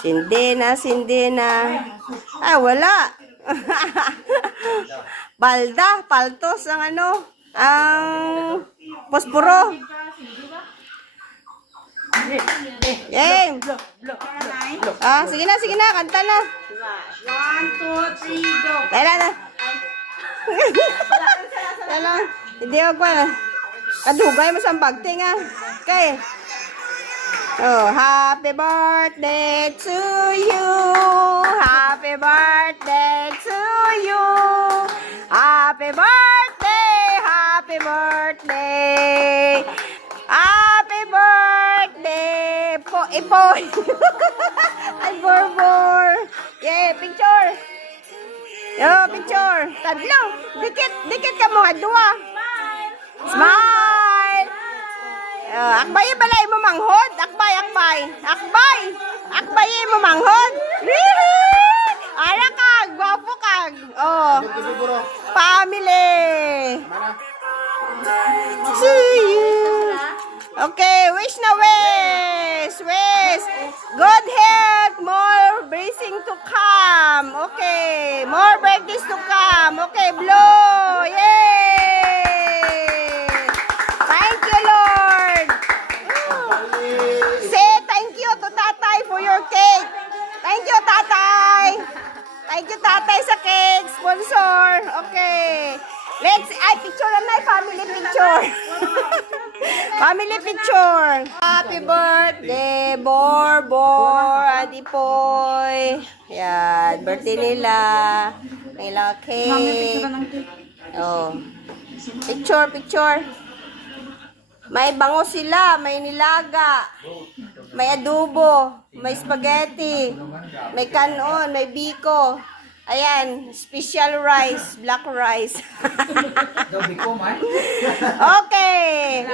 Sindi na, sindi na. Ay, wala. Balda, paltos ang ano, ang posporo. Game. Sige na, kanta na. 1, 2, 3, go. Dahil na. Dahil hindi ako na. Kadugay mo sa bagting ah. Okay. Oh, happy birthday to you. Happy birthday to you. Happy birthday, happy birthday. Happy birthday po ipoy. Ay borbor. Yeah, picture. Yo, picture. Tadlo. Dikit ka mga dua. Smile. Akbay balay mo manghod. Akbay mo manghod. Ara ka, gwapo ka. Oh. Family. See you. Okay, wish na wish. Good health, more blessing to come. Okay, more birthdays to come. Okay, blow. Yay! Thank you, Lord. Say thank you to Tatay for your cake. Thank you, Tatay. Thank you, Tatay, sa cake sponsor. Okay. Picture na family picture. Family picture. Happy birthday, Borbor, Adipoy. Yan, birthday nila. Nila cake. Oh. Picture. May bango sila, may nilaga, may adobo, may spaghetti, may kanon, may biko. Ayan, special rice, black rice. Okay.